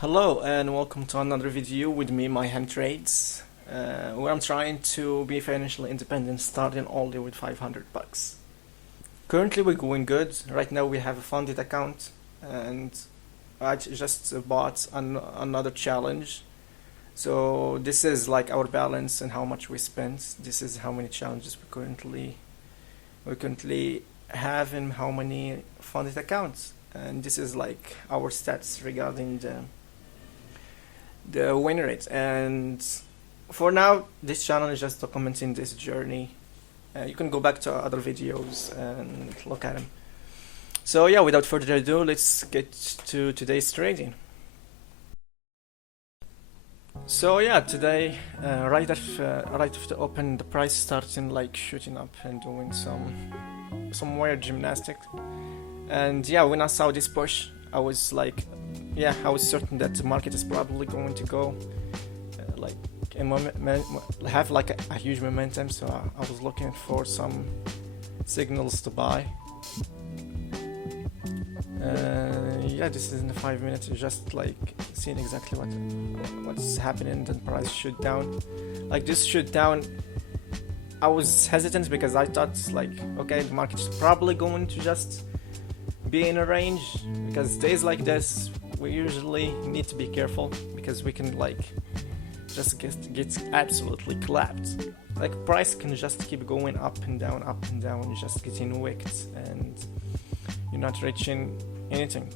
Hello and welcome to another video with me, Mayhem Trades, where I'm trying to be financially independent starting only with 500 bucks. Currently we're going good. Right now we have a funded account and I just bought another challenge. So this is like our balance and how much we spent. This is how many challenges we currently have and how many funded accounts. And this is like our stats regarding the win rate. And for now this channel is just documenting this journey. You can go back to other videos and look at them. So yeah, without further ado, let's get to today's trading. So yeah, today right after open, the price starting like shooting up and doing some weird gymnastics. And yeah, when I saw this push, I was like, yeah, I was certain that the market is probably going to go have like a huge momentum. So I was looking for some signals to buy. Yeah, this is in the 5 minutes, just like seeing exactly what's happening. The price shoot down, like this shoot down. I was hesitant because I thought like, okay, the market is probably going to just be in a range, because days like this we usually need to be careful because we can like just get absolutely clapped. Like price can just keep going up and down, just getting wicked and you're not reaching anything.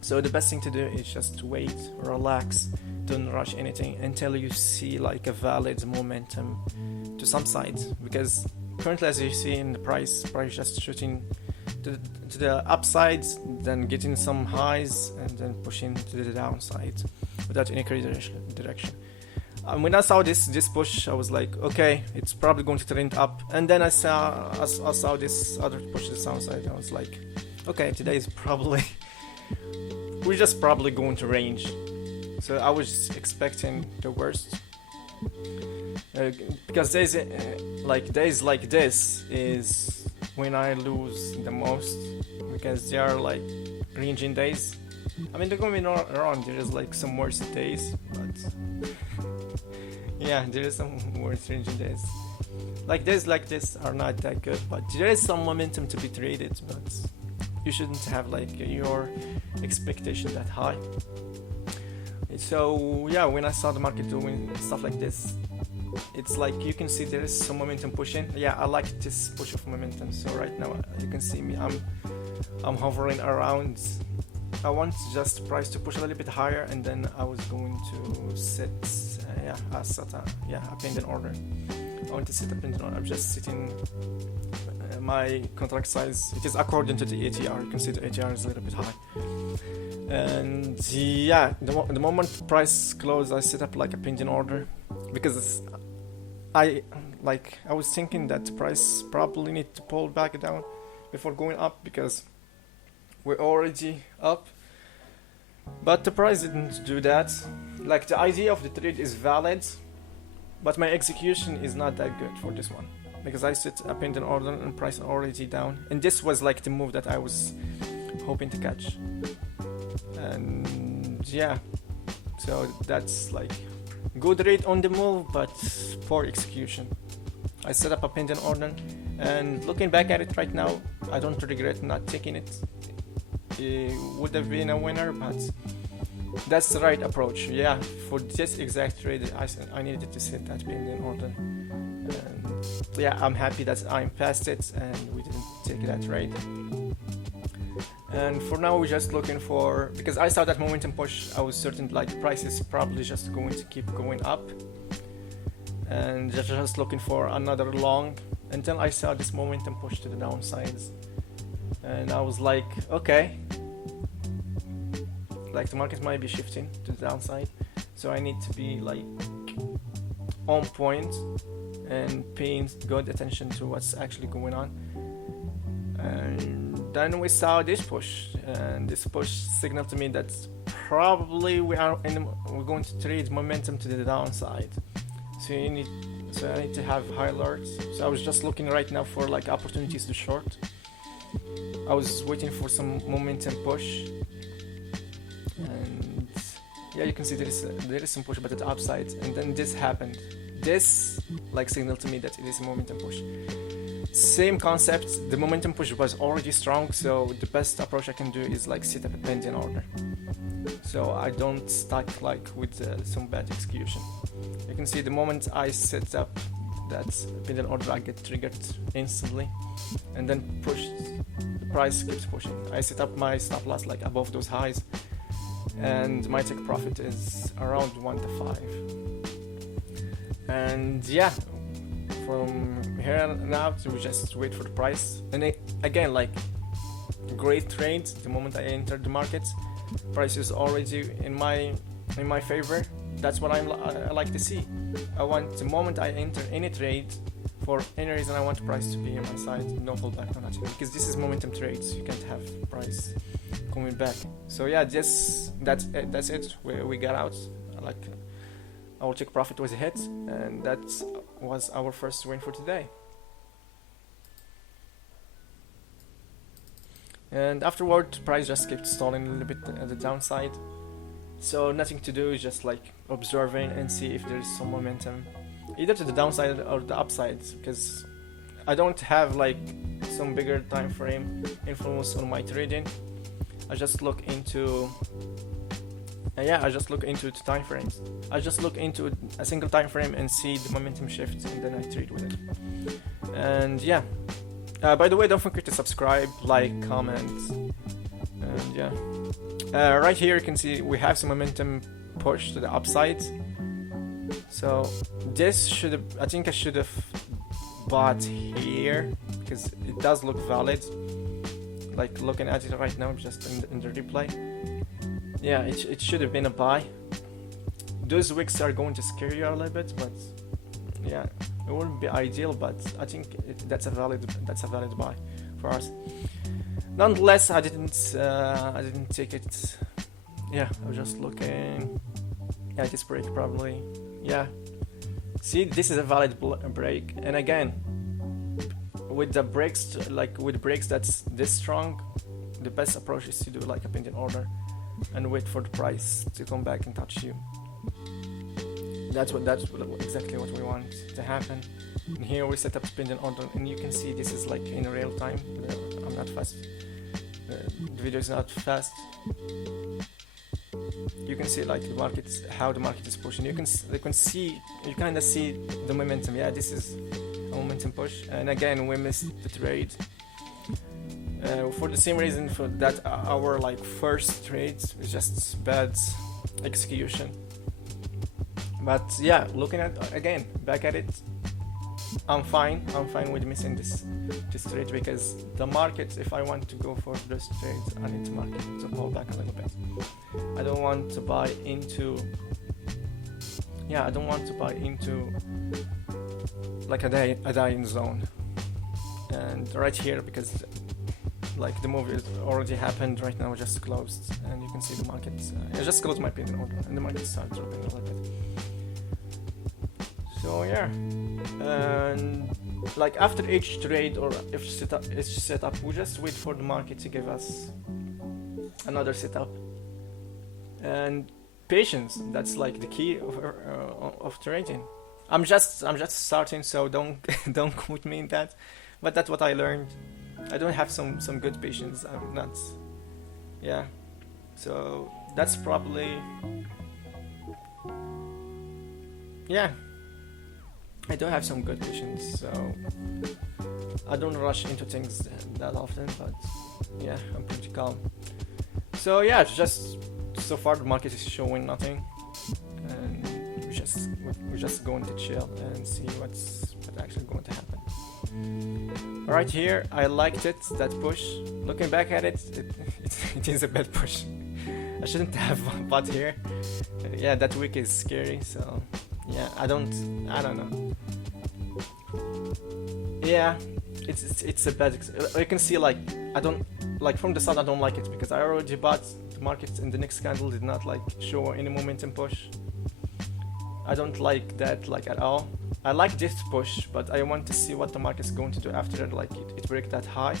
So the best thing to do is just wait, relax, don't rush anything until you see like a valid momentum to some side, because currently, as you see in the price just shooting to the upside, then getting some highs and then pushing to the downside without any clear direction. When I saw this push, I was like, okay, it's probably going to trend up. And then I saw this other push to the downside. I was like, okay, today is probably we're just probably going to range. So I was expecting the worst, because days like this is when I lose the most, because they are like ranging days. I mean, they're going around. There is like some worse days, but yeah, there is some worse ranging days. Like days like this are not that good, but there is some momentum to be traded. But you shouldn't have like your expectation that high. So yeah, when I saw the market doing stuff like this, it's like you can see there is some momentum pushing. Yeah, I like this push of momentum. So right now you can see me, I'm hovering around. I want just price to push a little bit higher, and then I was going to set a pending order. I want to set a pending order. I'm just setting my contract size. It is according to the ATR. You can see the ATR is a little bit high. And yeah, the moment price close, I set up like a pending order, because I was thinking that the price probably need to pull back down before going up, because we're already up. But the price didn't do that. Like the idea of the trade is valid, but my execution is not that good for this one, because I set a pending order and price already down, and this was like the move that I was hoping to catch. And yeah, so that's like good rate on the move, but poor execution. I set up a pending order, and looking back at it right now, I don't regret not taking it. It would have been a winner, but that's the right approach. Yeah, for this exact trade, I needed to set that pending order. And yeah, I'm happy that I'm past it and we didn't take that trade. And for now we're just looking for, because I saw that momentum push, I was certain like price is probably just going to keep going up, and just looking for another long until I saw this momentum push to the downsides, and I was like, okay, like the market might be shifting to the downside, so I need to be like on point and paying good attention to what's actually going on. And then we saw this push, and this push signaled to me that probably we're going to trade momentum to the downside. So I need to have high alerts. So I was just looking right now for like opportunities to short. I was waiting for some momentum push, and yeah, you can see there is some push, but at the upside, and then this happened. This like signaled to me that it is a momentum push. Same concept. The momentum push was already strong, so the best approach I can do is like set up a pending order, so I don't stuck like with some bad execution. You can see the moment I set up that pending order, I get triggered instantly, and then pushed. The price keeps pushing. I set up my stop loss like above those highs, and my take profit is around 1 to 5. And yeah, from here on out we just wait for the price. And again, like great trades. The moment I entered the market, price is already in my favor. That's what I like to see. I want the moment I enter any trade, for any reason I want the price to be on my side, no fallback, no nothing, because this is momentum trades. You can't have price coming back. So yeah, that's it. We got out. Like our take profit was a hit, and that was our first win for today. And afterward, price just kept stalling a little bit at the downside. So nothing to do, just like observing and see if there is some momentum, either to the downside or the upside, because I don't have like some bigger time frame influence on my trading. I just look into the time frames. I just look into a single time frame and see the momentum shift, and then I trade with it. And yeah, by the way, don't forget to subscribe, like, comment, and yeah. Right here you can see we have some momentum push to the upside. So this I think I should have bought here, because it does look valid. Like looking at it right now, just in the replay. Yeah, it should have been a buy. Those wicks are going to scare you a little bit, but yeah, it wouldn't be ideal. But I think that's a valid buy for us. Nonetheless, I didn't take it. Yeah, I was just looking. Yeah, this break probably. Yeah, see, this is a valid break, and again, with the breaks, like with breaks that's this strong, the best approach is to do like a pending order and wait for the price to come back and touch you. That's exactly what we want to happen. And here we set up pending order, and you can see this is like in real time. I'm not fast. The video is not fast. You can see like how the market is pushing. You kind of see the momentum. Yeah, this is a momentum push, and again we missed the trade. For the same reason for that our like first trades is just bad execution. But yeah, looking at back at it, I'm fine with missing this trade, because the market, if I want to go for those trades, I need the market to pull back a little bit. I don't want to buy into like a dying zone. And right here, because like the move is already happened right now, just closed, and you can see the market. I just closed my pending order, and the market started dropping a little bit. So yeah, and like after each trade or each setup, we just wait for the market to give us another setup. And patience, that's like the key of trading. I'm just starting, so don't quote me in that, but that's what I learned. I don't have some good patience. I'm not. Yeah, so that's probably. Yeah, I don't have some good patience, so I don't rush into things that often. But yeah, I'm pretty calm. So yeah, it's just so far the market is showing nothing, and we're just going to chill and see what's actually going to happen. Right here, I liked it, that push. Looking back at it, it is a bad push. I shouldn't have bought here. Yeah, that wick is scary, so yeah, I don't know. Yeah, it's a bad. You can see like I don't like from the start. I don't like it because I already bought the market, and the next candle did not like show any momentum push. I don't like that like at all. I like this push, but I want to see what the market's going to do after like it break that high,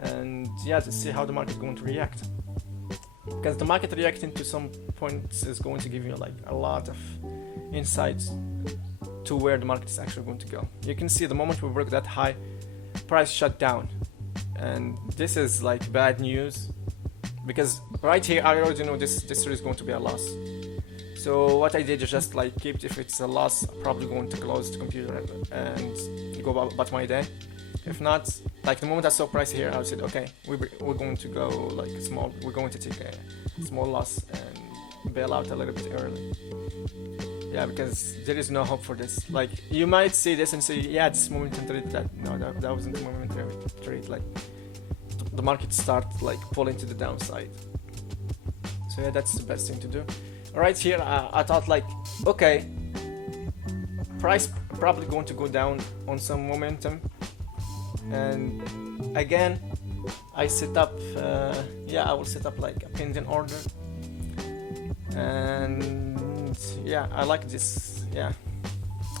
and yeah, to see how the market's going to react. because the market reacting to some points is going to give you like a lot of insights to where the market is actually going to go. You can see the moment we broke that high, price shut down, and this is like bad news, because right here I already know this is going to be a loss. So what I did is just like keep, if it's a loss, I'm probably going to close the computer and go about my day. If not, like the moment I saw price here, I said, okay, we're going to go like small, we're going to take a small loss and bail out a little bit early. Yeah, because there is no hope for this. Like, you might see this and say, yeah, this momentum trade, that wasn't a momentum trade. Like, the market starts like pulling to the downside. So yeah, that's the best thing to do. Right here, I thought like, okay, price probably going to go down on some momentum, and again, I set up, I will set up like a pending order, and yeah, I like this, I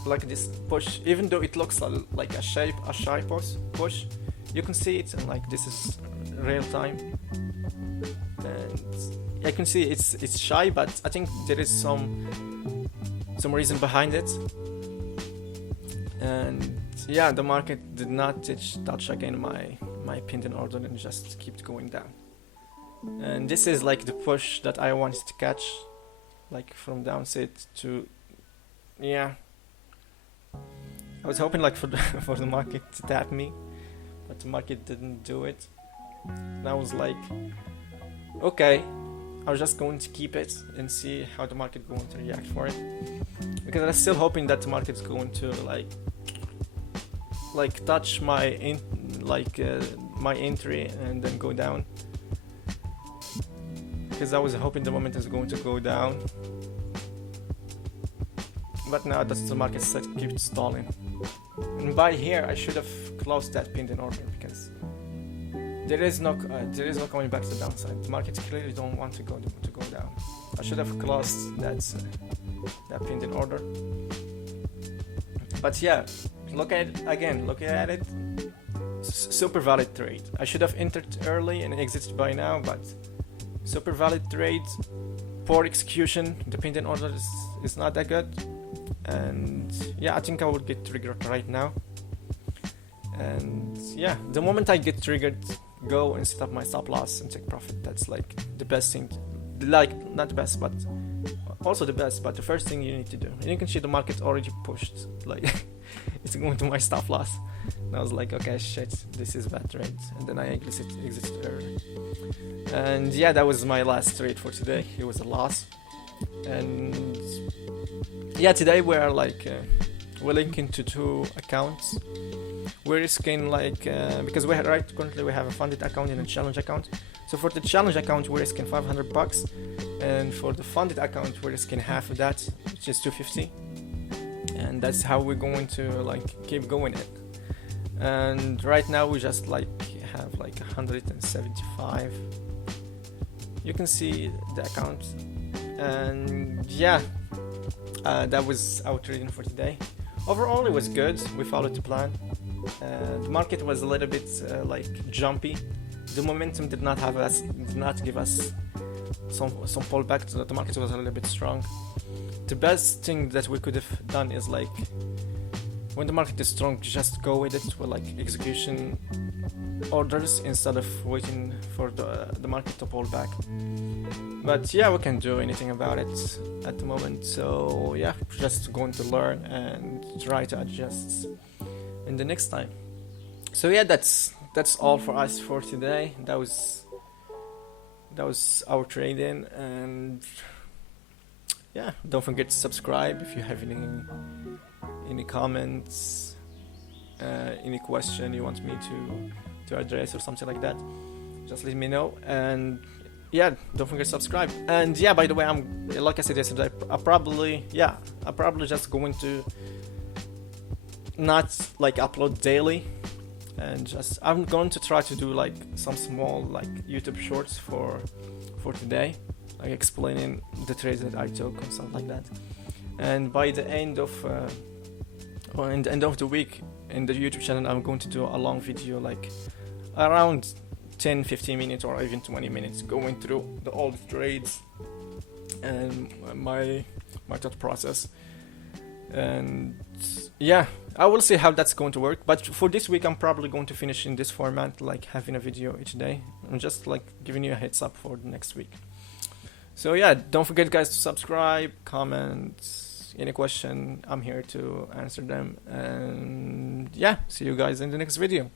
like this push, even though it looks like a shy push, you can see it, and like this is real time, and I can see it's shy, but I think there is some reason behind it. And yeah, the market did not touch again my pending order and just kept going down. And this is like the push that I wanted to catch, like from downside to, yeah. I was hoping like for the market to tap me, but the market didn't do it. And I was like, okay, I was just going to keep it and see how the market going to react for it, because I'm still hoping that the market's going to like touch my my entry and then go down, because I was hoping the moment is going to go down, but now that's the market keeps stalling. And by here I should have closed that pending order, because there is no coming back to the downside. The market clearly don't want to go down. I should have closed that pending order. But yeah, looking at it, super valid trade. I should have entered early and exited by now, but super valid trade. Poor execution. The pending order is not that good, and yeah, I think I will get triggered right now. And yeah, the moment I get triggered, go and set up my stop loss and take profit. That's like the best thing, like not the best, but also the best, but the first thing you need to do. And you can see the market already pushed, like it's going to my stop loss, and I was like, okay, shit, this is bad trade, and then I exited early. And yeah, that was my last trade for today. It was a loss. And yeah, today we're like we're linking to two accounts. We're risking like because currently we have a funded account and a challenge account. So for the challenge account we're risking $500, and for the funded account we're risking half of that, which is $250. And that's how we're going to like keep going it. And right now we just like have like 175. You can see the account, and yeah, that was our trading for today. Overall, it was good. We followed the plan. The market was a little bit like jumpy. The momentum did not give us some pullback. So the market was a little bit strong. The best thing that we could have done is like, when the market is strong, just go with it with like execution orders instead of waiting for the market to pull back. But yeah, we can't do anything about it at the moment. So yeah, just going to learn and try to adjust in the next time. So yeah, that's all for us for today. That was our trading, and yeah, don't forget to subscribe. If you have any comments, any question you want me to address or something like that, just let me know. And yeah, don't forget to subscribe. And yeah, by the way, I'm like I said yesterday, I probably just going to not like upload daily, and just I'm going to try to do like some small like YouTube shorts for today, like explaining the trades that I took and stuff like that. And by the end of in the end of the week in the YouTube channel, I'm going to do a long video, like around 10-15 minutes or even 20 minutes going through the old trades and my thought process. And yeah, I will see how that's going to work, but for this week I'm probably going to finish in this format, like having a video each day. I'm just like giving you a heads up for the next week. So yeah, don't forget guys to subscribe, comment, any question, I'm here to answer them. And yeah, see you guys in the next video.